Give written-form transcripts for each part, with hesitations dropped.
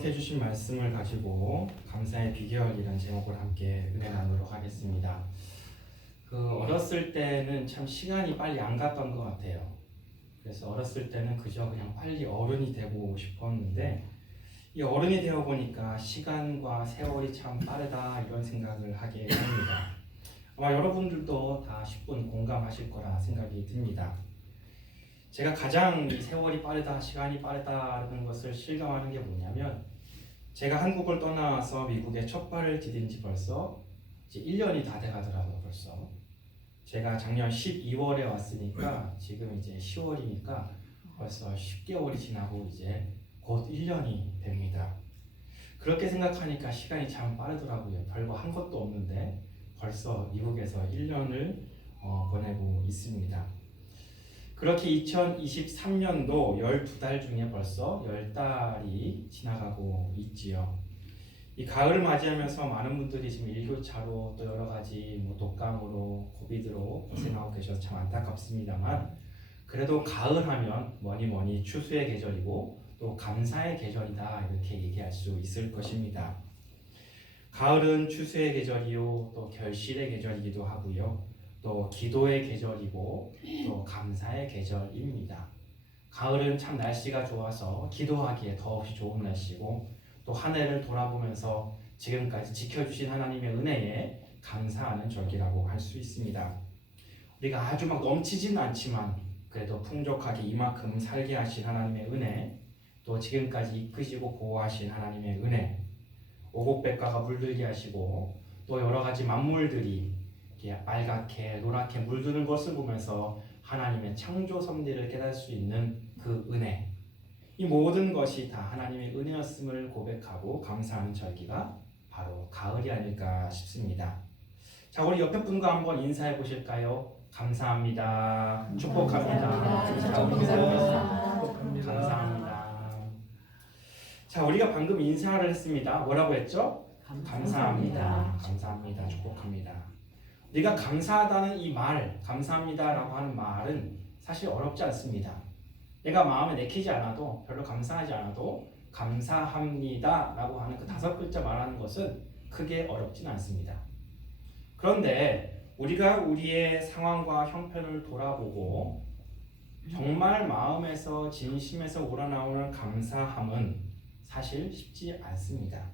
기록해 주신 말씀을 가지고 감사의 비결이라는 제목을 함께 은혜 나누도록 하겠습니다. 어렸을 때는 참 시간이 빨리 안 갔던 것 같아요. 그래서 어렸을 때는 그저 그냥 빨리 어른이 되고 싶었는데 이 어른이 되어 보니까 시간과 세월이 참 빠르다 이런 생각을 하게 합니다. 아마 여러분들도 다 10분 공감하실 거라 생각이 듭니다. 제가 가장 이 세월이 빠르다, 시간이 빠르다는 것을 실감하는 게 뭐냐면 제가 한국을 떠나와서 미국에 첫 발을 디딘 지 벌써 이제 1년이 다 돼가더라고요. 벌써 제가 작년 12월에 왔으니까 지금 이제 10월이니까 벌써 10개월이 지나고 이제 곧 1년이 됩니다. 그렇게 생각하니까 시간이 참 빠르더라고요. 별거 한 것도 없는데 벌써 미국에서 1년을 보내고 있습니다. 그렇게 2023년도 12달 중에 벌써 10달이 지나가고 있지요. 이 가을을 맞이하면서 많은 분들이 지금 일교차로 또 여러 가지 독감으로 코비드로 고생하고 계셔서 참 안타깝습니다만 그래도 가을 하면 뭐니 추수의 계절이고 또 감사의 계절이다 이렇게 얘기할 수 있을 것입니다. 가을은 추수의 계절이요 또 결실의 계절이기도 하고요. 또 기도의 계절이고 또 감사의 계절입니다. 가을은 참 날씨가 좋아서 기도하기에 더없이 좋은 날씨고 또 한 해를 돌아보면서 지금까지 지켜주신 하나님의 은혜에 감사하는 절기라고 할 수 있습니다. 우리가 아주 막 넘치진 않지만 그래도 풍족하게 이만큼 살게 하신 하나님의 은혜, 또 지금까지 이끄시고 보호하신 하나님의 은혜, 오곡백과가 물들게 하시고 또 여러 가지 만물들이 빨갛게 노랗게 물드는 것을 보면서 하나님의 창조 섭리를 깨달을 수 있는 그 은혜, 이 모든 것이 다 하나님의 은혜였음을 고백하고 감사하는 절기가 바로 가을이 아닐까 싶습니다. 자, 우리 옆에 분과 한번 인사해 보실까요? 감사합니다. 축복합니다. 감사합니다. 자, 우리가 방금 인사를 했습니다. 뭐라고 했죠? 감사합니다. 감사합니다. 축복합니다. 우리가 감사하다는 이 말, 감사합니다라고 하는 말은 사실 어렵지 않습니다. 내가 마음에 내키지 않아도, 별로 감사하지 않아도 감사합니다라고 하는 그 5글자 말하는 것은 크게 어렵진 않습니다. 그런데 우리가 우리의 상황과 형편을 돌아보고 정말 마음에서 진심에서 우러나오는 감사함은 사실 쉽지 않습니다.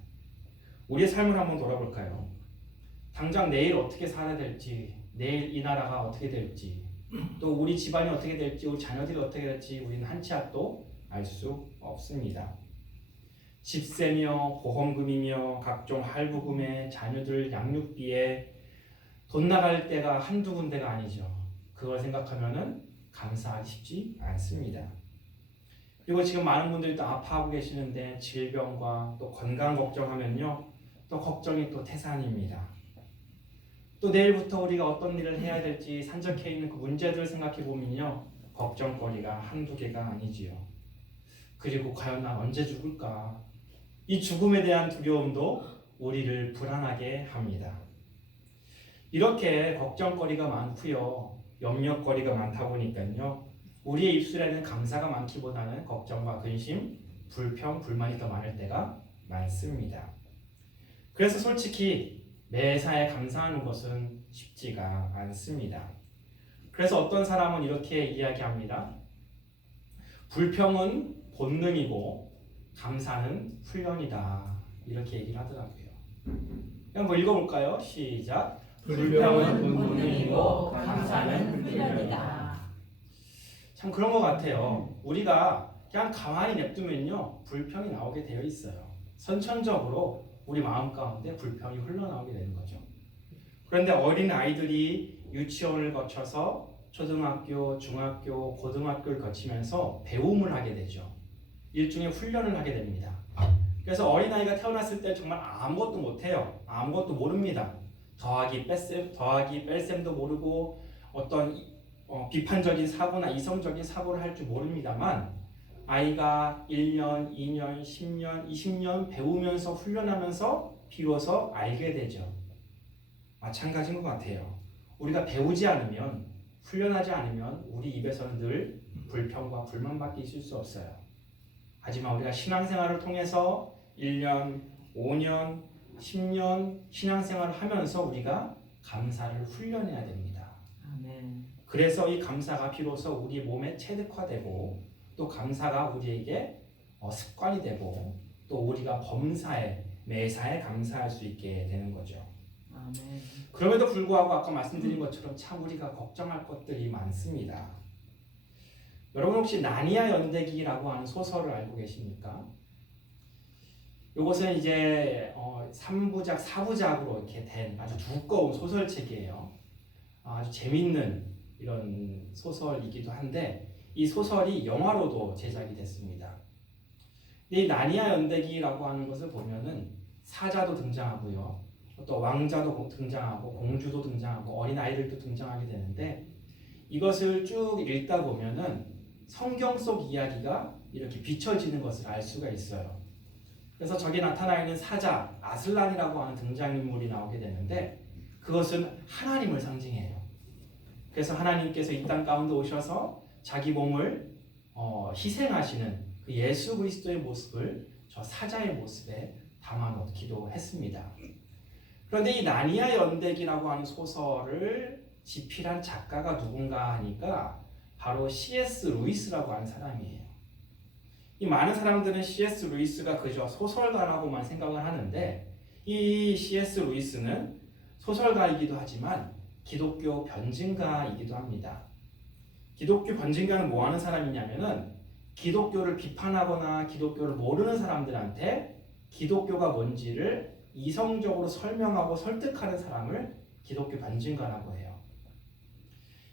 우리의 삶을 한번 돌아볼까요? 당장 내일 어떻게 살아야 될지, 내일 이 나라가 어떻게 될지, 또 우리 집안이 어떻게 될지, 우리 자녀들이 어떻게 될지 우리는 한 치 앞도 알 수 없습니다. 집세며 보험금이며 각종 할부금에 자녀들 양육비에 돈 나갈 때가 한두 군데가 아니죠. 그걸 생각하면은 감사하기 쉽지 않습니다. 그리고 지금 많은 분들이 또 아파하고 계시는데 질병과 또 건강 걱정하면요, 또 걱정이 또 태산입니다. 또 내일부터 우리가 어떤 일을 해야 될지 산적해 있는 그 문제들을 생각해 보면요, 걱정거리가 한두 개가 아니지요. 그리고 과연 난 언제 죽을까? 이 죽음에 대한 두려움도 우리를 불안하게 합니다. 이렇게 걱정거리가 많고요, 염려거리가 많다 보니까요, 우리의 입술에는 감사가 많기보다는 걱정과 근심, 불평, 불만이 더 많을 때가 많습니다. 그래서 솔직히 매사에 감사하는 것은 쉽지가 않습니다. 그래서 어떤 사람은 이렇게 이야기합니다. 불평은 본능이고 감사는 훈련이다. 이렇게 얘기를 하더라고요. 한번 읽어볼까요? 시작. 불평은 본능이고 감사는 훈련이다. 참 그런 것 같아요. 우리가 그냥 가만히 냅두면요, 불평이 나오게 되어 있어요. 선천적으로 우리 마음 가운데 불평이 흘러나오게 되는 거죠. 그런데 어린 아이들이 유치원을 거쳐서 초등학교, 중학교, 고등학교를 거치면서 배움을 하게 되죠. 일종의 훈련을 하게 됩니다. 그래서 어린아이가 태어났을 때 정말 아무것도 못해요. 아무것도 모릅니다. 더하기, 뺄셈도 모르고 어떤 비판적인 사고나 이성적인 사고를 할 줄 모릅니다만 아이가 1년, 2년, 10년, 20년 배우면서 훈련하면서 비로소 알게 되죠. 마찬가지인 것 같아요. 우리가 배우지 않으면, 훈련하지 않으면 우리 입에서는 늘 불평과 불만밖에 있을 수 없어요. 하지만 우리가 신앙생활을 통해서 1년, 5년, 10년 신앙생활을 하면서 우리가 감사를 훈련해야 됩니다. 아멘. 그래서 이 감사가 비로소 우리 몸에 체득화되고 또 감사가 우리에게 습관이 되고 또 우리가 범사에 매사에 감사할 수 있게 되는 거죠. 아멘. 그럼에도 불구하고 아까 말씀드린 것처럼 참 우리가 걱정할 것들이 많습니다. 여러분 혹시 나니아 연대기라고 하는 소설을 알고 계십니까? 이것은 이제 3부작, 4부작으로 이렇게 된 아주 두꺼운 소설책이에요. 아주 재밌는 이런 소설이기도 한데 이 소설이 영화로도 제작이 됐습니다. 이 나니아 연대기라고 하는 것을 보면은 사자도 등장하고요. 또 왕자도 등장하고 공주도 등장하고 어린아이들도 등장하게 되는데 이것을 쭉 읽다 보면은 성경 속 이야기가 이렇게 비춰지는 것을 알 수가 있어요. 그래서 저기 나타나 있는 사자 아슬란이라고 하는 등장인물이 나오게 되는데 그것은 하나님을 상징해요. 그래서 하나님께서 이 땅 가운데 오셔서 자기 몸을 희생하시는 그 예수 그리스도의 모습을 저 사자의 모습에 담아놓기도 했습니다. 그런데 이 나니아 연대기라고 하는 소설을 집필한 작가가 누군가 하니까 바로 C.S. 루이스라고 하는 사람이에요. 이 많은 사람들은 C.S. 루이스가 그저 소설가라고만 생각을 하는데 이 C.S. 루이스는 소설가이기도 하지만 기독교 변증가이기도 합니다. 기독교 변증가는 뭐 하는 사람이냐면은 기독교를 비판하거나 기독교를 모르는 사람들한테 기독교가 뭔지를 이성적으로 설명하고 설득하는 사람을 기독교 변증가라고 해요.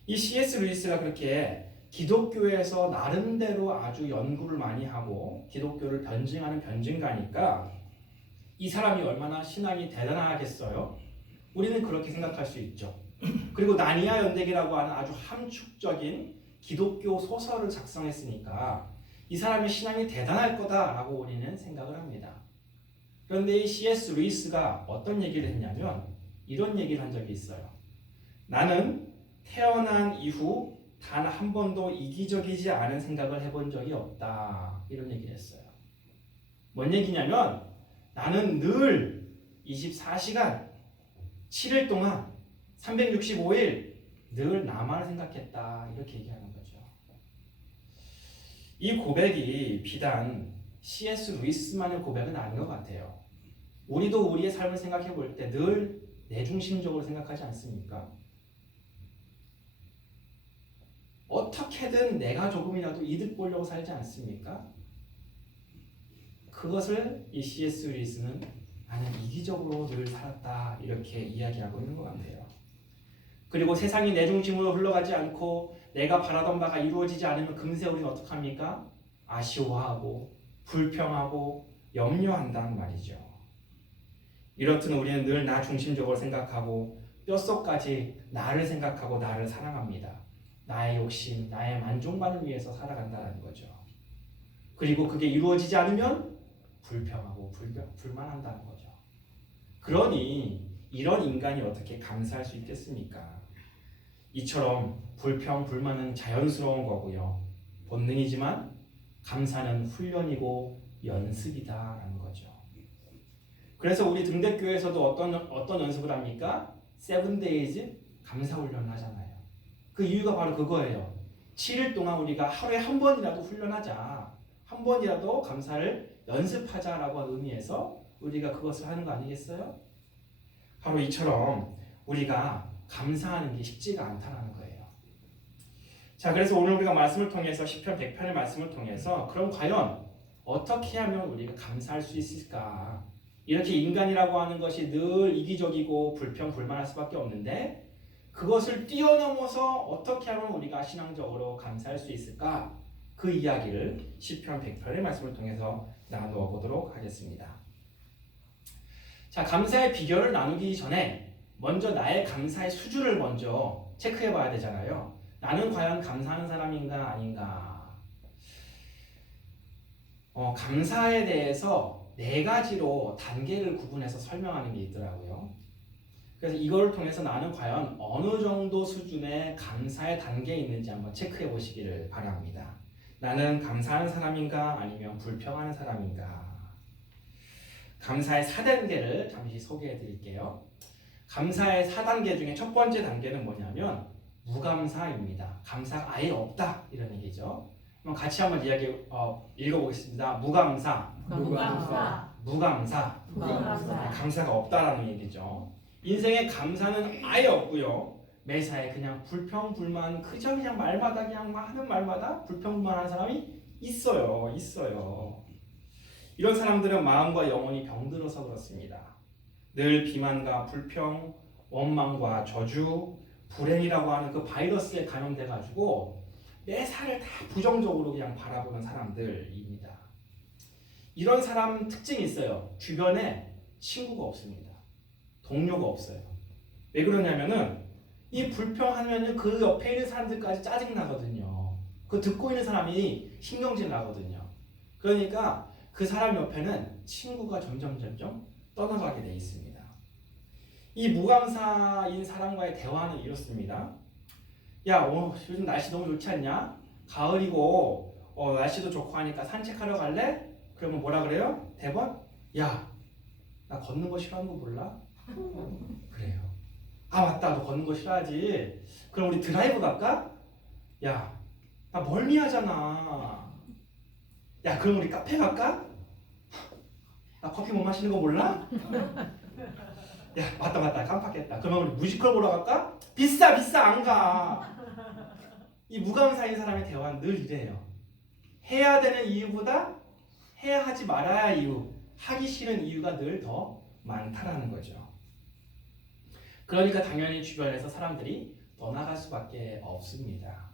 이 C.S. 루이스가 그렇게 기독교에서 나름대로 아주 연구를 많이 하고 기독교를 변증하는 변증가니까 이 사람이 얼마나 신앙이 대단하겠어요? 우리는 그렇게 생각할 수 있죠. 그리고 나니아 연대기라고 하는 아주 함축적인 기독교 소설을 작성했으니까 이 사람의 신앙이 대단할 거다라고 우리는 생각을 합니다. 그런데 이 C.S. 루이스가 어떤 얘기를 했냐면 이런 얘기를 한 적이 있어요. 나는 태어난 이후 단 한 번도 이기적이지 않은 생각을 해본 적이 없다. 이런 얘기를 했어요. 뭔 얘기냐면 나는 늘 24시간 7일 동안 365일 늘 나만 생각했다. 이렇게 얘기하는 거죠. 이 고백이 비단 C.S. 루이스만의 고백은 아닌 것 같아요. 우리도 우리의 삶을 생각해 볼 때 늘 내중심적으로 생각하지 않습니까? 어떻게든 내가 조금이라도 이득 보려고 살지 않습니까? 그것을 이 C.S. 루이스는 나는 이기적으로 늘 살았다 이렇게 이야기하고 있는 것 같아요. 그리고 세상이 내 중심으로 흘러가지 않고 내가 바라던 바가 이루어지지 않으면 금세 우리는 어떡합니까? 아쉬워하고 불평하고 염려한다는 말이죠. 이렇듯 우리는 늘 나 중심적으로 생각하고 뼛속까지 나를 생각하고 나를 사랑합니다. 나의 욕심, 나의 만족만을 위해서 살아간다는 거죠. 그리고 그게 이루어지지 않으면 불평하고 불만한다는 거죠. 그러니 이런 인간이 어떻게 감사할 수 있겠습니까? 이처럼 불평, 불만은 자연스러운 거고요. 본능이지만 감사는 훈련이고 연습이다라는 거죠. 그래서 우리 등대교회에서도 어떤 연습을 합니까? 7days 감사 훈련을 하잖아요. 그 이유가 바로 그거예요. 7일 동안 우리가 하루에 한 번이라도 훈련하자. 한 번이라도 감사를 연습하자라고 하는 의미에서 우리가 그것을 하는 거 아니겠어요? 바로 이처럼 우리가 감사하는 게 쉽지가 않다는 거예요. 자, 그래서 오늘 우리가 말씀을 통해서 시편 100편의 말씀을 통해서 그럼 과연 어떻게 하면 우리가 감사할 수 있을까? 이렇게 인간이라고 하는 것이 늘 이기적이고 불평, 불만할 수밖에 없는데 그것을 뛰어넘어서 어떻게 하면 우리가 신앙적으로 감사할 수 있을까? 그 이야기를 시편 100편의 말씀을 통해서 나누어 보도록 하겠습니다. 자, 감사의 비결을 나누기 전에 먼저 나의 감사의 수준을 먼저 체크해 봐야 되잖아요. 나는 과연 감사하는 사람인가 아닌가? 감사에 대해서 4가지로 단계를 구분해서 설명하는 게 있더라고요. 그래서 이걸 통해서 나는 과연 어느 정도 수준의 감사의 단계에 있는지 한번 체크해 보시기를 바랍니다. 나는 감사하는 사람인가 아니면 불평하는 사람인가? 감사의 4단계를 잠시 소개해 드릴게요. 감사의 4단계 중에 첫 번째 단계는 뭐냐면 무감사입니다. 감사가 아예 없다 이런 얘기죠. 그럼 같이 한번 읽어보겠습니다. 무감사, 무감사, 감사가 없다라는 얘기죠. 인생에 감사는 아예 없고요. 매사에 그냥 불평불만, 그저 그냥 말마다 그냥 하는 말마다 불평불만하는 사람이 있어요. 이런 사람들은 마음과 영혼이 병들어서 그렇습니다. 늘 비만과 불평, 원망과 저주, 불행이라고 하는 그 바이러스에 감염돼가지고 매사를 다 부정적으로 그냥 바라보는 사람들입니다. 이런 사람 특징이 있어요. 주변에 친구가 없습니다. 동료가 없어요. 왜 그러냐면은 이 불평하면 그 옆에 있는 사람들까지 짜증나거든요. 그 듣고 있는 사람이 신경질 나거든요. 그러니까 그 사람 옆에는 친구가 점점 떠나가게 돼 있습니다. 이 무감사인 사람과의 대화는 이렇습니다. 야, 요즘 날씨 너무 좋지 않냐? 가을이고 날씨도 좋고 하니까 산책하러 갈래? 그러면 뭐라 그래요? 대번? 야, 나 걷는 거 싫어하는 거 몰라? 그래요. 아 맞다, 너 걷는 거 싫어하지? 그럼 우리 드라이브 갈까? 야, 나 멀미하잖아. 야, 그럼 우리 카페 갈까? 나 커피 못 마시는 거 몰라? 야, 맞다, 깜빡했다. 그러면 우리 뮤지컬 보러 갈까? 비싸 안 가. 이 무감사인 사람의 대화는 늘 이래요. 해야 되는 이유보다 해야 하지 말아야 이유, 하기 싫은 이유가 늘 더 많다라는 거죠. 그러니까 당연히 주변에서 사람들이 떠나갈 수밖에 없습니다.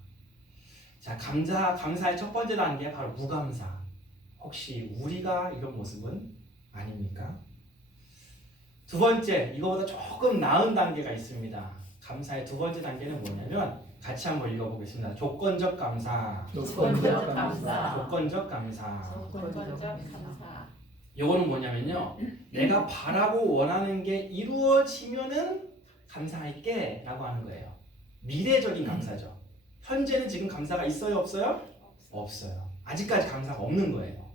자, 감사의 첫 번째 단계 바로 무감사. 혹시 우리가 이런 모습은 아닙니까? 두 번째, 이거보다 조금 나은 단계가 있습니다. 감사의 두 번째 단계는 뭐냐면 같이 한번 읽어보겠습니다. 조건적 감사. 이거는 뭐냐면요, 내가 바라고 원하는 게 이루어지면은 감사할게 라고 하는 거예요. 미래적인 감사죠. 현재는 지금 감사가 있어요, 없어요? 없어요. 아직까지 감사가 없는 거예요.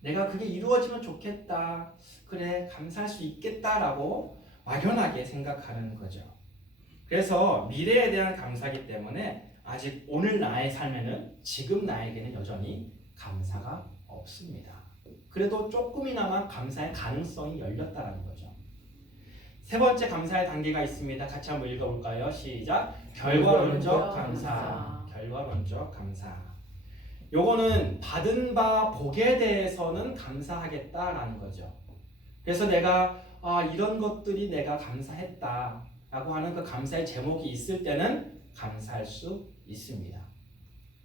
내가 그게 이루어지면 좋겠다, 그래 감사할 수 있겠다라고 막연하게 생각하는 거죠. 그래서 미래에 대한 감사이기 때문에 아직 오늘 나의 삶에는, 지금 나에게는 여전히 감사가 없습니다. 그래도 조금이나마 감사의 가능성이 열렸다는 거죠. 세 번째 감사의 단계가 있습니다. 같이 한번 읽어볼까요? 시작. 결과론적 감사. 요거는 받은 바 복에 대해서는 감사하겠다라는 거죠. 그래서 내가 이런 것들이 내가 감사했다 라고 하는 그 감사의 제목이 있을 때는 감사할 수 있습니다.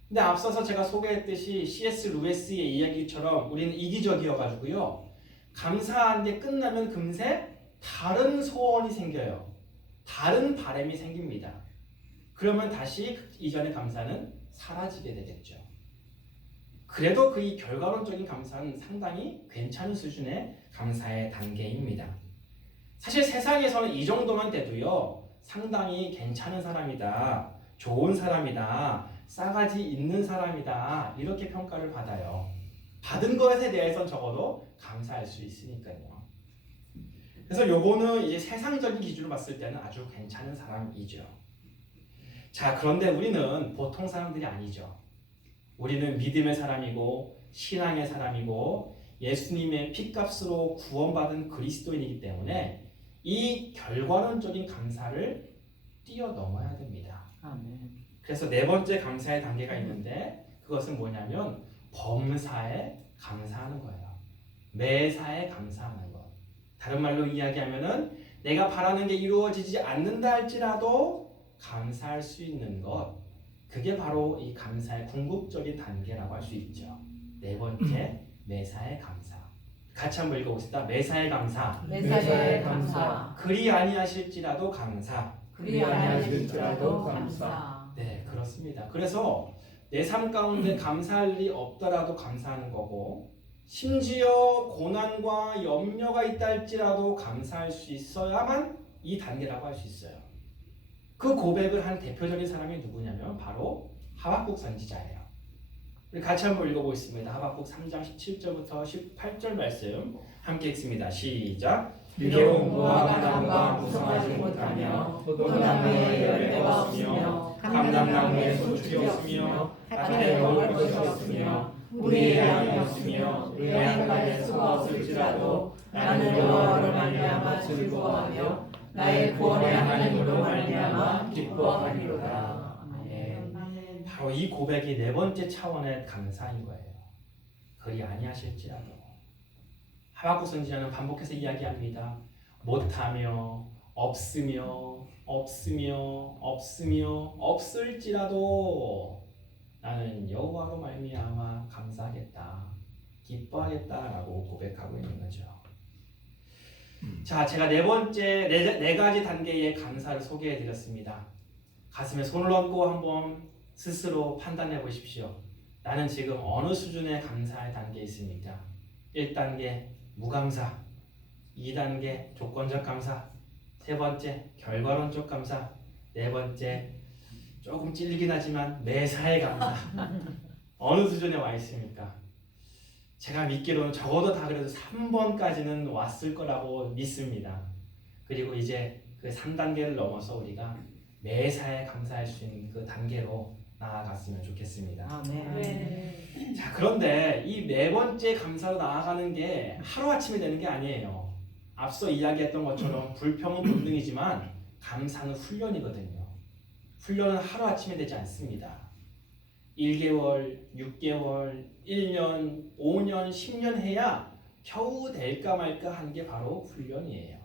근데 앞서서 제가 소개했듯이 C.S. 루이스의 이야기처럼 우리는 이기적이어가지고요, 감사한 게 끝나면 금세 다른 소원이 생겨요. 다른 바람이 생깁니다. 그러면 다시 이전의 감사는 사라지게 되겠죠. 그래도 그 이 결과론적인 감사는 상당히 괜찮은 수준의 감사의 단계입니다. 사실 세상에서는 이 정도만 돼도요, 상당히 괜찮은 사람이다, 좋은 사람이다, 싸가지 있는 사람이다, 이렇게 평가를 받아요. 받은 것에 대해서는 적어도 감사할 수 있으니까요. 그래서 요거는 이제 세상적인 기준으로 봤을 때는 아주 괜찮은 사람이죠. 자, 그런데 우리는 보통 사람들이 아니죠. 우리는 믿음의 사람이고 신앙의 사람이고 예수님의 피값으로 구원받은 그리스도인이기 때문에 이 결과론적인 감사를 뛰어넘어야 됩니다. 아멘. 그래서 네 번째 감사의 단계가 있는데 그것은 뭐냐면 범사에 감사하는 거예요. 매사에 감사하는 것. 다른 말로 이야기하면은 내가 바라는 게 이루어지지 않는다 할지라도 감사할 수 있는 것. 그게 바로 이 감사의 궁극적인 단계라고 할 수 있죠. 네 번째, 매사에 감사. 같이 한번 읽어봅시다. 매사에 감사. 그리 아니하실지라도 감사. 네, 그렇습니다. 그래서 내 삶 가운데 감사할 일이 없더라도 감사하는 거고, 심지어 고난과 염려가 있다 할지라도 감사할 수 있어야만 이 단계라고 할 수 있어요. 그 고백을 한 대표적인 사람이 누구냐면 바로 하박국 선지자예요. 우리 같이 한번 읽어보겠습니다. 하박국 3장 17절부터 18절 말씀 함께 읽습니다. 시작. 비록 무화과 나무가 무성하지 못하며 포도나무에 열매가 없으며 감람나무에 소출이 없으며 밭에 먹을 것이 없으며 우리의 양이 없으며 외양간에 소가 없을지라도 나는 여호와로 말미암아 즐거워하며 나의 구원의 하나님으로 말미암아 기뻐하리로다. 아멘. 바로 이 고백이 네 번째 차원의 감사인 거예요. 그리 아니하실지라도. 하박국 선지자는 반복해서 이야기합니다. 못하며 없으며 없을지라도 나는 여호와로 말미암아 감사하겠다, 기뻐하겠다라고 고백하고 있는 거죠. 자, 제가 네 가지 단계의 감사를 소개해 드렸습니다. 가슴에 손을 얹고 한번 스스로 판단해 보십시오. 나는 지금 어느 수준의 감사의 단계에 있습니까? 1단계 무감사, 2단계 조건적 감사, 3번째 결과론적 감사, 4번째 조금 찔리긴 하지만 매사의 감사. 어느 수준에 와 있습니까? 제가 믿기로는 적어도 다 그래도 3번까지는 왔을 거라고 믿습니다. 그리고 이제 그 3단계를 넘어서 우리가 매사에 감사할 수 있는 그 단계로 나아갔으면 좋겠습니다. 아멘. 자, 그런데 이 네 번째 감사로 나아가는 게 하루아침에 되는 게 아니에요. 앞서 이야기했던 것처럼 불평은 본능이지만 감사는 훈련이거든요. 훈련은 하루아침에 되지 않습니다. 1개월, 6개월, 1년, 5년, 10년 해야 겨우 될까 말까 하는 게 바로 훈련이에요.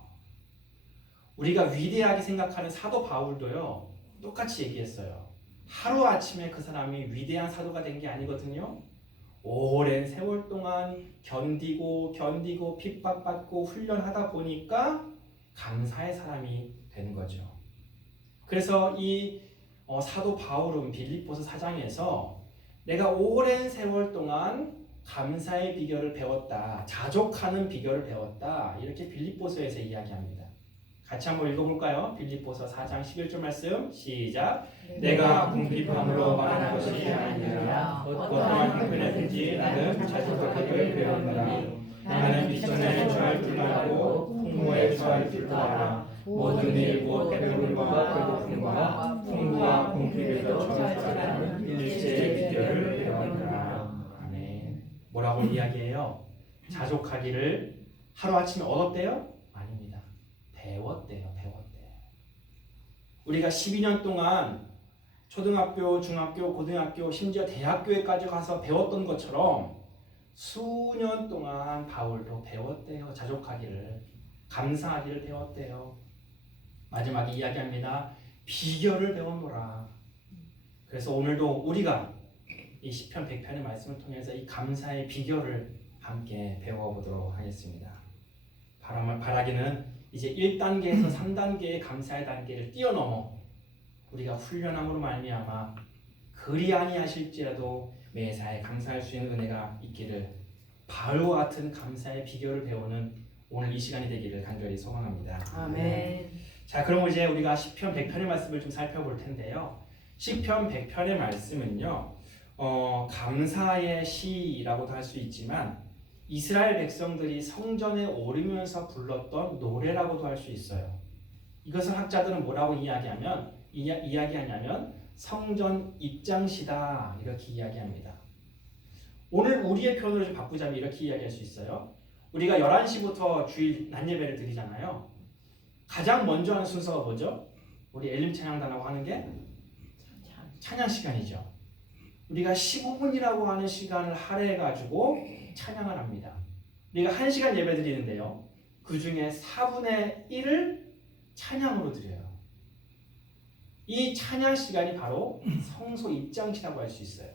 우리가 위대하게 생각하는 사도 바울도요, 똑같이 얘기했어요. 하루아침에 그 사람이 위대한 사도가 된 게 아니거든요. 오랜 세월 동안 견디고 핍박받고 훈련하다 보니까 감사의 사람이 되는 거죠. 그래서 이 사도 바울은 빌립보서 4장에서 내가 오랜 세월 동안 감사의 비결을 배웠다, 자족하는 비결을 배웠다, 이렇게 빌립보서에서 이야기합니다. 같이 한번 읽어볼까요? 빌립보서 4장 11절 말씀 시작. 내가 궁핍함으로 말하는 것이 아니라 어떠한 형편에든지 나는 자족하기를 배웠노라. 나는 비천에 처할 줄 알고 풍부에 처할 줄도 알아. 모든 일 곧 배부름과 배고픔과 풍부와 궁핍에도 처할 줄 아는 일체의 비결을 배웠노라. 아멘. 뭐라고 이야기해요? 자족하기를 하루아침에 얻었대요? 아닙니다. 배웠대요. 우리가 12년 동안 초등학교, 중학교, 고등학교, 심지어 대학교에까지 가서 배웠던 것처럼 수년 동안 바울도 배웠대요. 자족하기를, 감사하기를 배웠대요. 마지막에 이야기합니다. 비결을 배워노라. 그래서 오늘도 우리가 이 시편 100편의 말씀을 통해서 이 감사의 비결을 함께 배워보도록 하겠습니다. 바라기는 이제 1단계에서 3단계의 감사의 단계를 뛰어넘어 우리가 훈련함으로 말미암아 그리 아니하실지라도 매사에 감사할 수 있는 은혜가 있기를, 바울과 같은 감사의 비결을 배우는 오늘 이 시간이 되기를 간절히 소망합니다. 아멘. 자, 그럼 이제 우리가 시편 100편의 말씀을 좀 살펴볼 텐데요. 시편 100편의 말씀은요, 감사의 시라고도 할 수 있지만 이스라엘 백성들이 성전에 오르면서 불렀던 노래라고도 할 수 있어요. 이것을 학자들은 뭐라고 이야기하냐면 성전 입장시다, 이렇게 이야기합니다. 오늘 우리의 표현으로 좀 바꾸자면 이렇게 이야기할 수 있어요. 우리가 11시부터 주일 낮 예배를 드리잖아요. 가장 먼저 하는 순서가 뭐죠? 우리 엘림 찬양단하고 하는 게 찬양 시간이죠. 우리가 15분이라고 하는 시간을 할애해가지고 찬양을 합니다. 우리가 1시간 예배 드리는데요, 그 중에 4분의 1을 찬양으로 드려요. 이 찬양 시간이 바로 성소 입장시라고 할 수 있어요.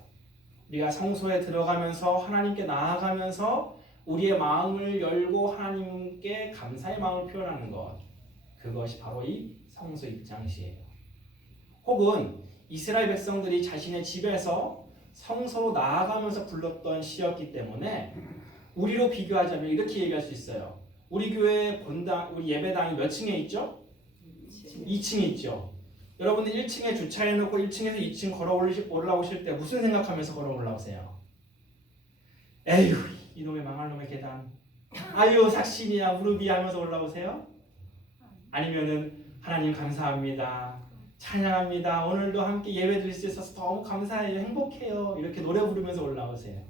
우리가 성소에 들어가면서 하나님께 나아가면서 우리의 마음을 열고 하나님께 감사의 마음을 표현하는 것, 그것이 바로 이 성소 입장시예요. 혹은 이스라엘 백성들이 자신의 집에서 성소로 나아가면서 불렀던 시였기 때문에 우리로 비교하자면 이렇게 얘기할 수 있어요. 우리 교회 본당, 우리 예배당이 몇 층에 있죠? 2층에 있죠. 여러분들 1층에 주차해놓고 1층에서 2층 올라오실 때 무슨 생각하면서 걸어 올라오세요? 에휴 이놈의 망할 놈의 계단, 아유 삭신이야 무릎이 하면서 올라오세요? 아니면은 하나님 감사합니다, 찬양합니다, 오늘도 함께 예배 드릴 수 있어서 너무 감사해요, 행복해요, 이렇게 노래 부르면서 올라오세요?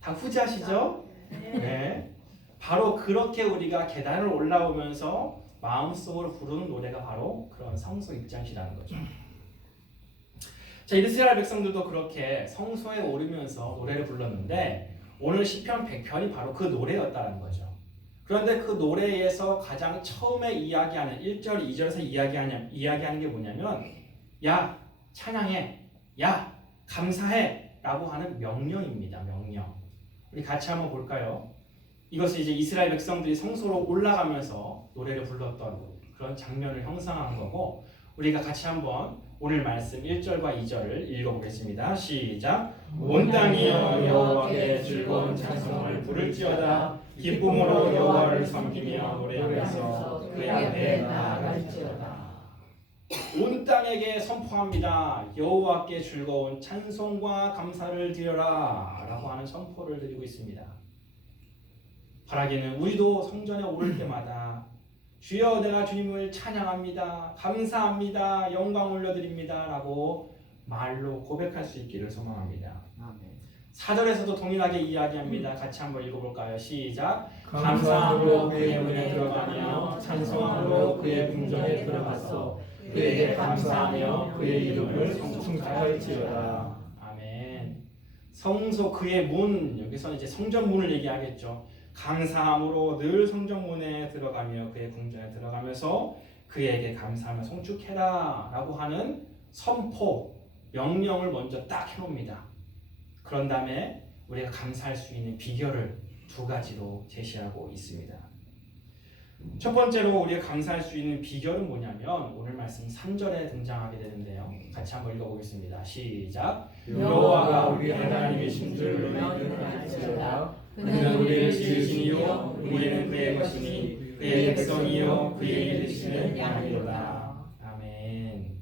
다 후자시죠? 네. 바로 그렇게 우리가 계단을 올라오면서 마음속으로 부르는 노래가 바로 그런 성소 입장시라는 거죠. 자, 이스라엘 백성들도 그렇게 성소에 오르면서 노래를 불렀는데 오늘 시편 100편이 바로 그 노래였다는 거죠. 그런데 그 노래에서 가장 처음에 이야기하는 1절, 2절에서 이야기하는 게 뭐냐면 야 찬양해, 야 감사해 라고 하는 명령입니다. 명령. 우리 같이 한번 볼까요? 이것은 이제 이스라엘 백성들이 성소로 올라가면서 노래를 불렀던 그런 장면을 형상한 거고, 우리가 같이 한번 오늘 말씀 1절과 2절을 읽어보겠습니다. 시작. 온 땅이여 여호와께 즐거운 찬송을 부를지어다. 기쁨으로 여호와를 섬기며 노래하면서 그의 앞에 나아갈지어다. 온 땅에게 선포합니다. 여호와께 즐거운 찬송과 감사를 드려라 라고 하는 선포를 드리고 있습니다. 바라기는 우리도 성전에 오를 때마다 주여 내가 주님을 찬양합니다, 감사합니다, 영광 올려드립니다 라고 말로 고백할 수 있기를 소망합니다. 4절에서도 동일하게 이야기합니다. 같이 한번 읽어볼까요? 시작. 감사함으로 그의 문에 들어가며 찬송함으로 그의 궁전에 들어가서 그에게 감사하며 그의 이름을 송축할지어다. 아멘. 성소 그의 문, 여기서 이제 성전문을 얘기하겠죠. 감사함으로 늘 성전문에 들어가며 그의 궁전에 들어가면서 그에게 감사하며 송축해라 라고 하는 선포, 명령을 먼저 딱 해놓습니다. 그런 다음에 우리가 감사할 수 있는 비결을 두 가지로 제시하고 있습니다. 첫 번째로 우리가 감사할 수 있는 비결은 뭐냐면 오늘 말씀 3절에 등장하게 되는데요. 같이 한번 읽어보겠습니다. 시작. 여호와가 우리 하나님이신 줄 너희는 알지어다. 그는 우리를 지으신 이요 우리는 그의 것이니 그의 백성이요 그의 이르시는 양이로다. 아멘.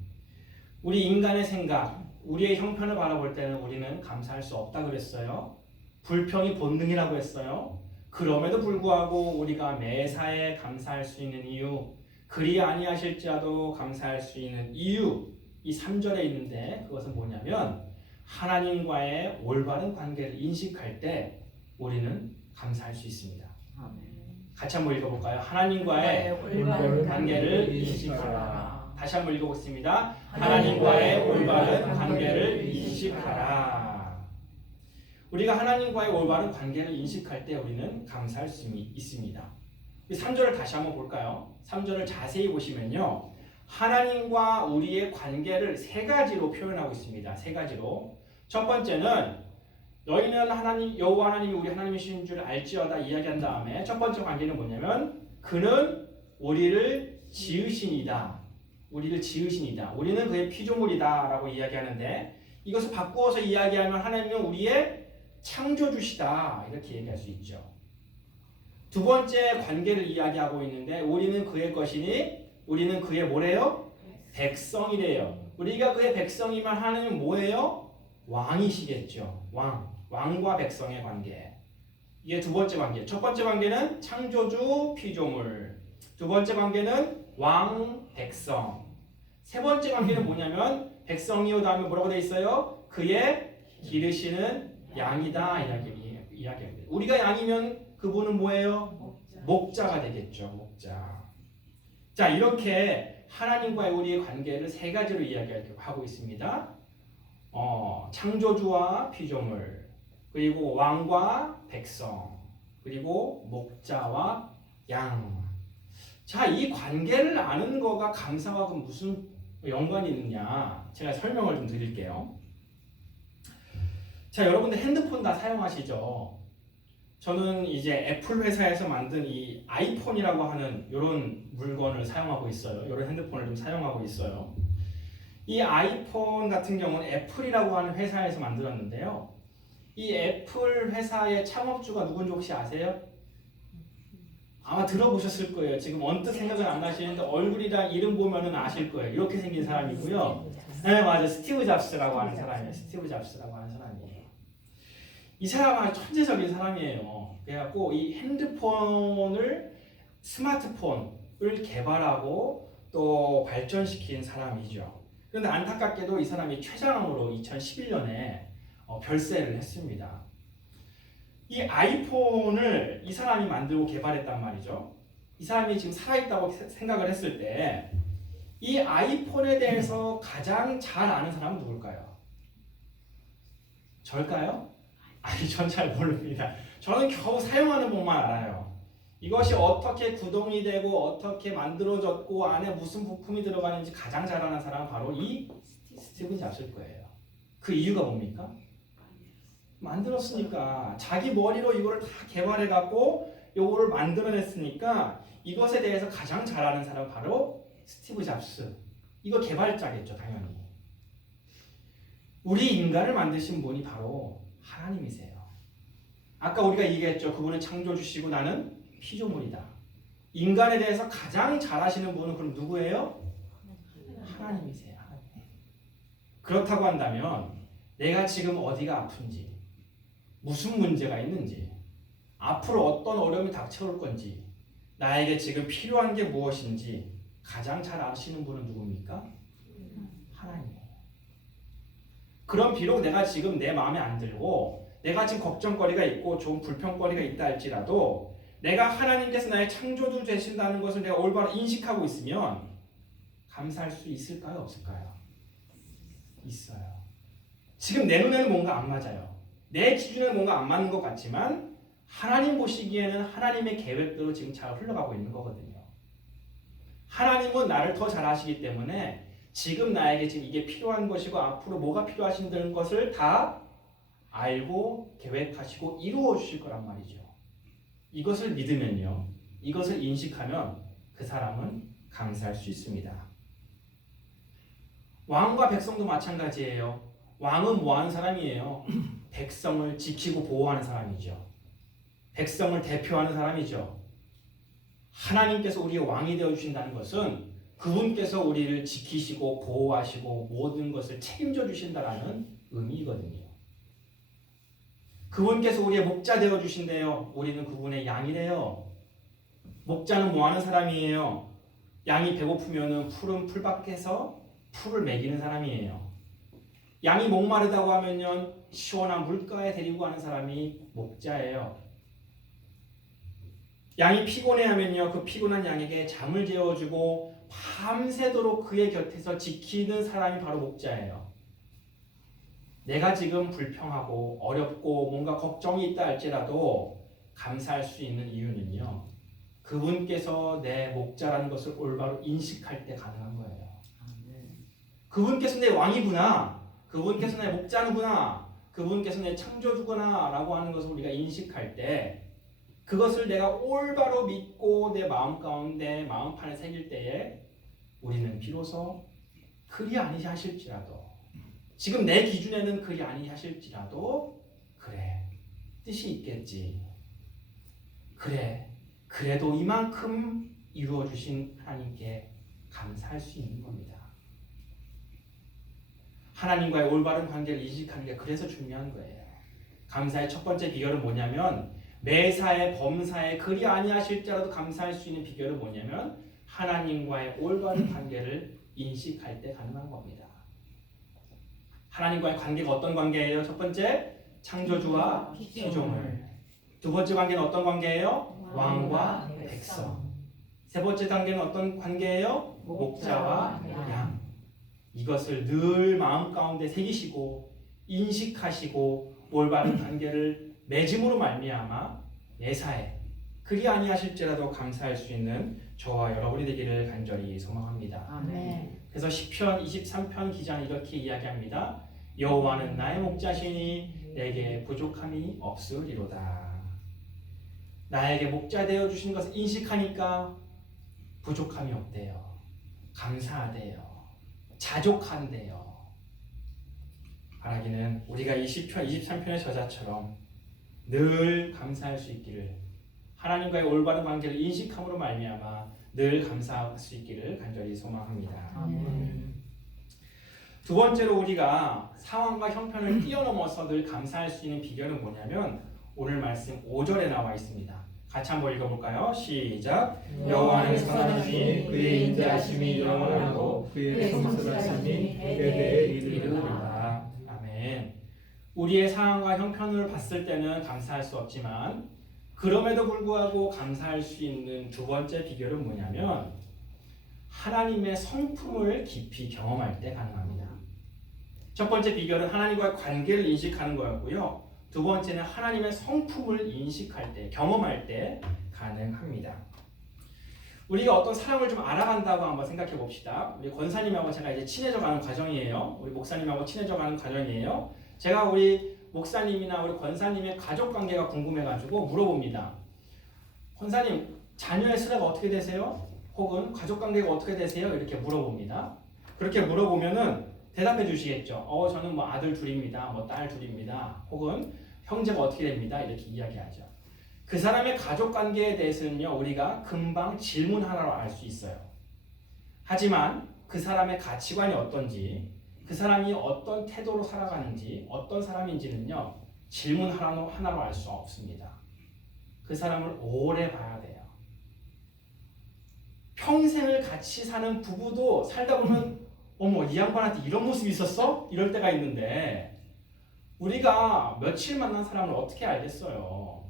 우리 인간의 생각, 우리의 형편을 바라볼 때는 우리는 감사할 수 없다 그랬어요. 불평이 본능이라고 했어요. 그럼에도 불구하고 우리가 매사에 감사할 수 있는 이유, 그리 아니하실지라도 감사할 수 있는 이유, 이 3절에 있는데 그것은 뭐냐면 하나님과의 올바른 관계를 인식할 때 우리는 감사할 수 있습니다. 같이 한번 읽어볼까요? 하나님과의 올바른 관계를 인식하라. 다시 한번 읽어보겠습니다. 하나님과의 올바른 관계를 인식하라. 우리가 하나님과의 올바른 관계를 인식할 때 우리는 감사할 수 있습니다. 3절을 다시 한번 볼까요? 3절을 자세히 보시면요. 하나님과 우리의 관계를 세 가지로 표현하고 있습니다. 세 가지로. 첫 번째는 너희는 하나님 여호와 하나님이 우리 하나님이신 줄 알지어다 이야기한 다음에 첫 번째 관계는 뭐냐면 그는 우리를 지으신이다. 우리를 지으신이다. 우리는 그의 피조물이다 라고 이야기하는데 이것을 바꾸어서 이야기하면 하나님은 우리의 창조주시다 이렇게 얘기할 수 있죠. 두 번째 관계를 이야기하고 있는데 우리는 그의 것이니 우리는 그의 뭐래요? 백성이래요. 우리가 그의 백성이면 하나님은 뭐예요? 왕이시겠죠. 왕과 백성의 관계. 이게 두 번째 관계. 첫 번째 관계는 창조주 피조물. 두 번째 관계는 왕 백성. 세 번째 관계는 뭐냐면 백성이요 다음에 뭐라고 돼 있어요? 그의 기르시는 양이다 이야기합니다. 우리가 양이면 그분은 뭐예요? 목자가 되겠죠. 목자. 자 이렇게 하나님과의 우리의 관계를 세 가지로 이야기하고 있습니다. 창조주와 피조물, 그리고 왕과 백성, 그리고 목자와 양. 자, 이 관계를 아는 거가 감사와 무슨 연관이 있느냐? 제가 설명을 좀 드릴게요. 자, 여러분들 핸드폰 다 사용하시죠? 저는 이제 애플 회사에서 만든 이 아이폰이라고 하는 이런 물건을 사용하고 있어요. 이런 핸드폰을 좀 사용하고 있어요. 이 아이폰 같은 경우는 애플이라고 하는 회사에서 만들었는데요. 이 애플 회사의 창업주가 누군지 혹시 아세요? 아마 들어보셨을 거예요. 지금 언뜻 생각은 안 나시는데 얼굴이랑 이름 보면은 아실 거예요. 이렇게 생긴 사람이고요. 네, 맞아요. 스티브 잡스라고 하는 사람이에요. 스티브 잡스라고 하는 사람이에요. 이 사람은 천재적인 사람이에요. 그래갖고 이 핸드폰을 스마트폰을 개발하고 또 발전시킨 사람이죠. 그런데 안타깝게도 이 사람이 췌장암으로 2011년에 별세를 했습니다. 이 아이폰을 이 사람이 만들고 개발했단 말이죠. 이 사람이 지금 살아있다고 생각을 했을 때 이 아이폰에 대해서 가장 잘 아는 사람은 누굴까요? 저일까요? 아니, 전 잘 모릅니다. 저는 겨우 사용하는 법만 알아요. 이것이 어떻게 구동이 되고 어떻게 만들어졌고 안에 무슨 부품이 들어가는지 가장 잘 아는 사람은 바로 이 스티브 잡스일 거예요. 그 이유가 뭡니까? 만들었으니까 자기 머리로 이거를 다 개발해 갖고 요거를 만들어냈으니까 이것에 대해서 가장 잘 아는 사람은 바로 스티브 잡스. 이거 개발자겠죠, 당연히. 우리 인간을 만드신 분이 바로 하나님이세요. 아까 우리가 얘기했죠. 그분은 창조주시고 나는 피조물이다. 인간에 대해서 가장 잘 아시는 분은 그럼 누구예요? 하나님이세요. 하나님. 그렇다고 한다면 내가 지금 어디가 아픈지, 무슨 문제가 있는지, 앞으로 어떤 어려움이 닥쳐올 건지, 나에게 지금 필요한 게 무엇인지 가장 잘 아시는 분은 누굽니까? 하나님이에요. 그럼 비록 내가 지금 내 마음에 안 들고 내가 지금 걱정거리가 있고 좀 불평거리가 있다 할지라도 내가 하나님께서 나의 창조주 되신다는 것을 내가 올바로 인식하고 있으면 감사할 수 있을까요? 없을까요? 있어요. 지금 내 눈에는 뭔가 안 맞아요. 내 기준에는 뭔가 안 맞는 것 같지만 하나님 보시기에는 하나님의 계획대로 지금 잘 흘러가고 있는 거거든요. 하나님은 나를 더 잘 아시기 때문에 지금 나에게 지금 이게 필요한 것이고 앞으로 뭐가 필요하신다는 것을 다 알고 계획하시고 이루어 주실 거란 말이죠. 이것을 믿으면요. 이것을 인식하면 그 사람은 감사할 수 있습니다. 왕과 백성도 마찬가지예요. 왕은 뭐 하는 사람이에요? 백성을 지키고 보호하는 사람이죠. 백성을 대표하는 사람이죠. 하나님께서 우리의 왕이 되어주신다는 것은 그분께서 우리를 지키시고 보호하시고 모든 것을 책임져 주신다라는 의미거든요. 그분께서 우리의 목자 되어주신대요. 우리는 그분의 양이래요. 목자는 뭐 하는 사람이에요? 양이 배고프면 푸른 풀밭에서 풀을 먹이는 사람이에요. 양이 목마르다고 하면요 시원한 물가에 데리고 가는 사람이 목자예요. 양이 피곤해하면요 그 피곤한 양에게 잠을 재워주고 밤새도록 그의 곁에서 지키는 사람이 바로 목자예요. 내가 지금 불평하고 어렵고 뭔가 걱정이 있다 할지라도 감사할 수 있는 이유는요 그분께서 내 목자라는 것을 올바로 인식할 때 가능한 거예요. 그분께서 내 왕이구나, 그분께서 내 목자는구나, 그분께서 내 창조주구나 라고 하는 것을 우리가 인식할 때 그것을 내가 올바로 믿고 내 마음 가운데 마음판에 새길 때에 우리는 비로소 그리 아니하실지라도 지금 내 기준에는 그리 아니하실지라도 그래 뜻이 있겠지, 그래 그래도 이만큼 이루어주신 하나님께 감사할 수 있는 겁니다. 하나님과의 올바른 관계를 인식하는 게 그래서 중요한 거예요. 감사의 첫 번째 비결은 뭐냐면 매사에 범사에 그리 아니하실지라도 감사할 수 있는 비결은 뭐냐면 하나님과의 올바른 관계를 인식할 때 가능한 겁니다. 하나님과의 관계가 어떤 관계예요? 첫 번째 창조주와 피조물. 두 번째 관계는 어떤 관계예요? 왕과 백성. 세 번째 관계는 어떤 관계예요? 목자와 양. 이것을 늘 마음 가운데 새기시고 인식하시고 올바른 관계를 맺음으로 말미암아 매사에 그리 아니하실지라도 감사할 수 있는 저와 여러분이 되기를 간절히 소망합니다. 아멘. 그래서 시편 23편 기자는 이렇게 이야기합니다. 여호와는 나의 목자시니 내게 부족함이 없으리로다. 나에게 목자 되어 주신 것을 인식하니까 부족함이 없대요. 감사하대요. 자족한대요. 바라기는 우리가 이 시편 23편의 저자처럼 늘 감사할 수 있기를 하나님과의 올바른 관계를 인식함으로 말미암아 늘 감사할 수 있기를 간절히 소망합니다. 아멘. 두 번째로 우리가 상황과 형편을 뛰어넘어서 늘 감사할 수 있는 비결은 뭐냐면 오늘 말씀 5절에 나와 있습니다. 같이 한번 읽어볼까요? 시작. 여호와는 선하시니 그의 인자하심이 영원하고 그의 성실하심이 대대에 이르리라. 아멘. 우리의 상황과 형편을 봤을 때는 감사할 수 없지만 그럼에도 불구하고 감사할 수 있는 두 번째 비결은 뭐냐면 하나님의 성품을 깊이 경험할 때 가능합니다. 첫 번째 비결은 하나님과의 관계를 인식하는 거였고요. 두 번째는 하나님의 성품을 인식할 때, 경험할 때 가능합니다. 우리가 어떤 사람을 좀 알아간다고 한번 생각해 봅시다. 우리 권사님하고 제가 이제 친해져 가는 과정이에요. 우리 목사님하고 친해져 가는 과정이에요. 제가 우리 목사님이나 우리 권사님의 가족 관계가 궁금해가지고 물어봅니다. 권사님, 자녀의 수레가 어떻게 되세요? 혹은 가족 관계가 어떻게 되세요? 이렇게 물어봅니다. 그렇게 물어보면은 대답해 주시겠죠. 저는 뭐 아들 둘입니다. 뭐 딸 둘입니다. 혹은 형제가 어떻게 됩니다. 이렇게 이야기하죠. 그 사람의 가족 관계에 대해서는요, 우리가 금방 질문 하나로 알 수 있어요. 하지만 그 사람의 가치관이 어떤지, 그 사람이 어떤 태도로 살아가는지, 어떤 사람인지는요, 질문 하나로 알 수 없습니다. 그 사람을 오래 봐야 돼요. 평생을 같이 사는 부부도 살다 보면 어머, 이 양반한테 이런 모습이 있었어? 이럴 때가 있는데 우리가 며칠 만난 사람을 어떻게 알겠어요?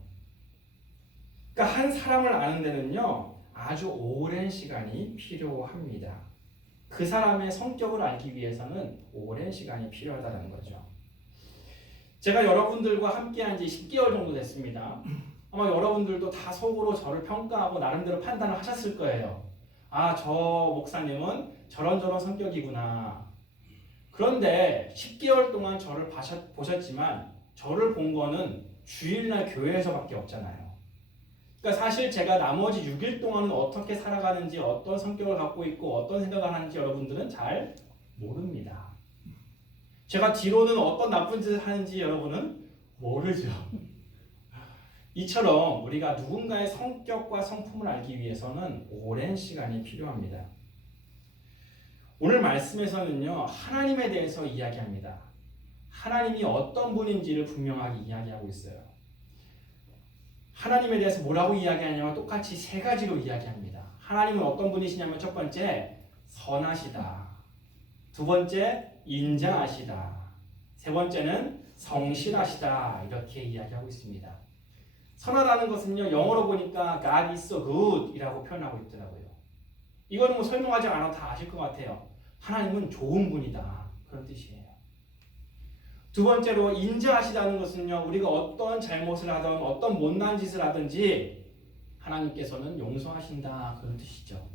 그러니까 한 사람을 아는 데는요, 아주 오랜 시간이 필요합니다. 그 사람의 성격을 알기 위해서는 오랜 시간이 필요하다는 거죠. 제가 여러분들과 함께한 지 10개월 정도 됐습니다. 아마 여러분들도 다 속으로 저를 평가하고 나름대로 판단을 하셨을 거예요. 저 목사님은 저런 성격이구나. 그런데 10개월 동안 저를 보셨지만 저를 본 거는 주일날 교회에서밖에 없잖아요. 그러니까 사실 제가 나머지 6일 동안은 어떻게 살아가는지, 어떤 성격을 갖고 있고 어떤 생각을 하는지 여러분들은 잘 모릅니다. 제가 뒤로는 어떤 나쁜 짓을 하는지 여러분은 모르죠. 이처럼 우리가 누군가의 성격과 성품을 알기 위해서는 오랜 시간이 필요합니다. 오늘 말씀에서는요, 하나님에 대해서 이야기합니다. 하나님이 어떤 분인지를 분명하게 이야기하고 있어요. 하나님에 대해서 뭐라고 이야기하냐면 똑같이 세 가지로 이야기합니다. 하나님은 어떤 분이시냐면 첫 번째, 선하시다. 두 번째, 인자하시다. 세 번째는 성실하시다. 이렇게 이야기하고 있습니다. 선하다는 것은요, 영어로 보니까 God is so good 이라고 표현하고 있더라고요. 이거는 뭐 설명하지 않아도 다 아실 것 같아요. 하나님은 좋은 분이다. 그런 뜻이에요. 두 번째로 인자하시다는 것은요, 우리가 어떤 잘못을 하든 어떤 못난 짓을 하든지 하나님께서는 용서하신다. 그런 뜻이죠.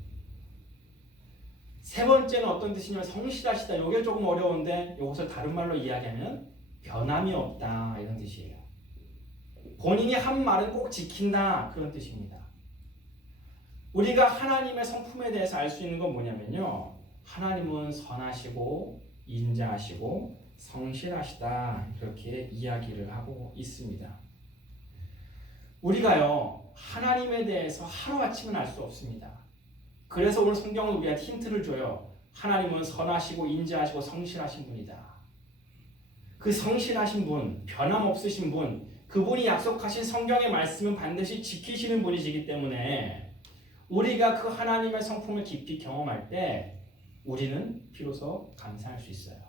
세 번째는 어떤 뜻이냐면 성실하시다. 이게 조금 어려운데 이것을 다른 말로 이야기하면 변함이 없다. 이런 뜻이에요. 본인이 한 말은 꼭 지킨다. 그런 뜻입니다. 우리가 하나님의 성품에 대해서 알 수 있는 건 뭐냐면요, 하나님은 선하시고 인자하시고 성실하시다. 이렇게 이야기를 하고 있습니다. 우리가요, 하나님에 대해서 하루아침은 알 수 없습니다. 그래서 오늘 성경은 우리한테 힌트를 줘요. 하나님은 선하시고 인자하시고 성실하신 분이다. 그 성실하신 분, 변함없으신 분, 그분이 약속하신 성경의 말씀은 반드시 지키시는 분이시기 때문에 우리가 그 하나님의 성품을 깊이 경험할 때 우리는 비로소 감사할 수 있어요.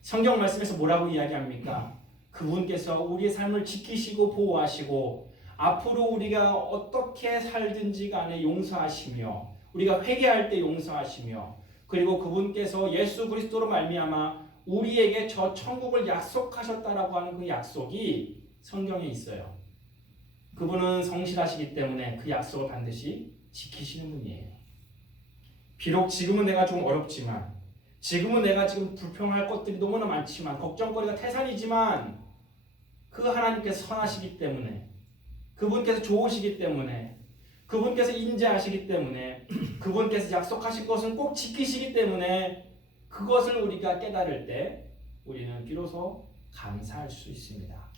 성경 말씀에서 뭐라고 이야기합니까? 그분께서 우리의 삶을 지키시고 보호하시고 앞으로 우리가 어떻게 살든지 간에 용서하시며 우리가 회개할 때 용서하시며 그리고 그분께서 예수 그리스도로 말미암아 우리에게 저 천국을 약속하셨다라고 하는 그 약속이 성경에 있어요. 그분은 성실하시기 때문에 그 약속을 반드시 지키시는 분이에요. 비록 지금은 내가 좀 어렵지만, 지금은 내가 지금 불평할 것들이 너무나 많지만, 걱정거리가 태산이지만 그 하나님께서 선하시기 때문에, 그분께서 좋으시기 때문에, 그분께서 인자하시기 때문에, 그분께서 약속하신 것은 꼭 지키시기 때문에 그것을 우리가 깨달을 때 우리는 비로소 감사할 수 있습니다.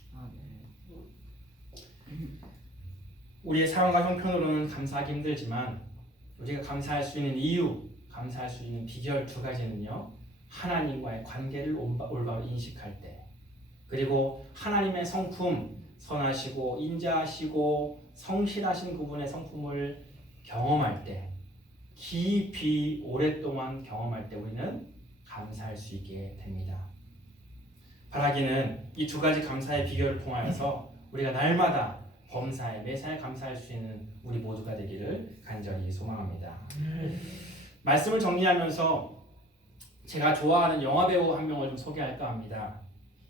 우리의 상황과 형편으로는 감사하기 힘들지만 우리가 감사할 수 있는 이유, 감사할 수 있는 비결 두 가지는요. 하나님과의 관계를 올바로 인식할 때, 그리고 하나님의 성품, 선하시고 인자하시고 성실하신 그분의 성품을 경험할 때, 깊이 오랫동안 경험할 때 우리는 감사할 수 있게 됩니다. 바라기는 이 두 가지 감사의 비결을 통하여서 우리가 날마다 범사에 매사에 감사할 수 있는 우리 모두가 되기를 간절히 소망합니다. 말씀을 정리하면서 제가 좋아하는 영화배우 한 명을 좀 소개할까 합니다.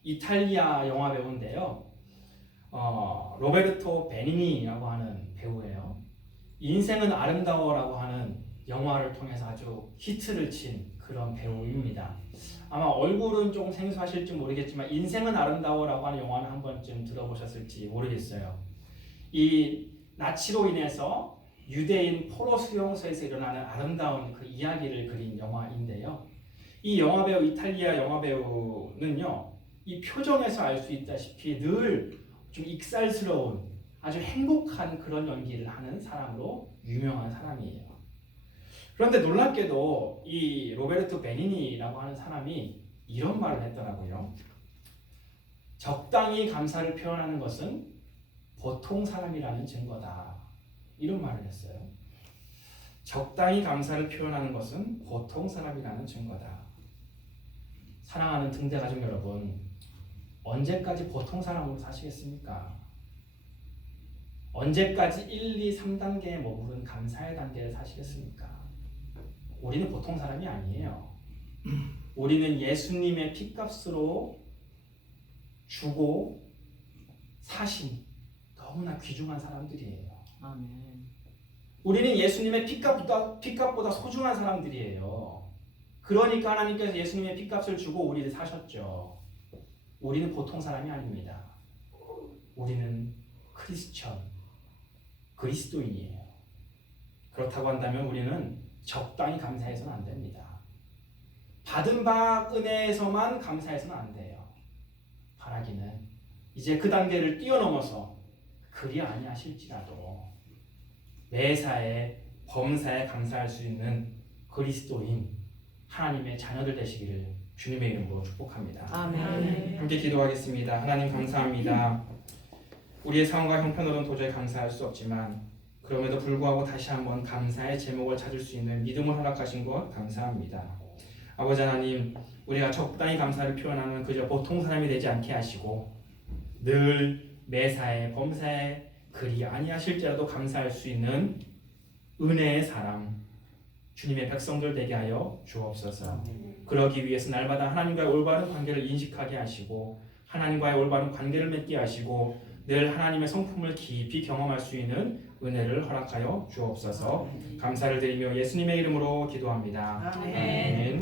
이탈리아 영화배우인데요. 로베르토 베니니라고 하는 배우예요. 인생은 아름다워라고 하는 영화를 통해서 아주 히트를 친 그런 배우입니다. 아마 얼굴은 조금 생소하실지 모르겠지만 인생은 아름다워라고 하는 영화는 한 번쯤 들어보셨을지 모르겠어요. 이 나치로 인해서 유대인 포로 수용소에서 일어나는 아름다운 그 이야기를 그린 영화인데요. 이 영화배우, 이탈리아 영화배우는요, 이 표정에서 알 수 있다시피 늘 좀 익살스러운 아주 행복한 그런 연기를 하는 사람으로 유명한 사람이에요. 그런데 놀랍게도 이 로베르토 베니니라고 하는 사람이 이런 말을 했더라고요. 적당히 감사를 표현하는 것은 보통 사람이라는 증거다. 이런 말을 했어요. 적당히 감사를 표현하는 것은 보통 사람이라는 증거다. 사랑하는 등대가족 여러분, 언제까지 보통 사람으로 사시겠습니까? 언제까지 1, 2, 3단계에 머무른 감사의 단계를 사시겠습니까? 우리는 보통 사람이 아니에요. 우리는 예수님의 피값으로 주고 사신 너무나 귀중한 사람들이에요. 아멘. 우리는 예수님의 피값보다 소중한 사람들이에요. 그러니까 하나님께서 예수님의 피값을 주고 우리를 사셨죠. 우리는 보통 사람이 아닙니다. 우리는 크리스천, 그리스도인이에요. 그렇다고 한다면 우리는 적당히 감사해서는 안 됩니다. 받은 바 은혜에서만 감사해서는 안 돼요. 바라기는 이제 그 단계를 뛰어넘어서 그리 아니하실지라도 매사에 범사에 감사할 수 있는 그리스도인 하나님의 자녀들 되시기를 주님의 이름으로 축복합니다. 아멘. 함께 기도하겠습니다. 하나님 감사합니다. 우리의 상황과 형편으로는 도저히 감사할 수 없지만 그럼에도 불구하고 다시 한번 감사의 제목을 찾을 수 있는 믿음을 허락하신 것 감사합니다. 아버지 하나님, 우리가 적당히 감사를 표현하는 그저 보통 사람이 되지 않게 하시고 늘 매사에 범사에 그리 아니하실지라도 감사할 수 있는 은혜의 사람 주님의 백성들 되게 하여 주옵소서. 그러기 위해서 날마다 하나님과의 올바른 관계를 인식하게 하시고 하나님과의 올바른 관계를 맺게 하시고 늘 하나님의 성품을 깊이 경험할 수 있는 은혜를 허락하여 주옵소서. 감사를 드리며 예수님의 이름으로 기도합니다. 아멘. 아멘.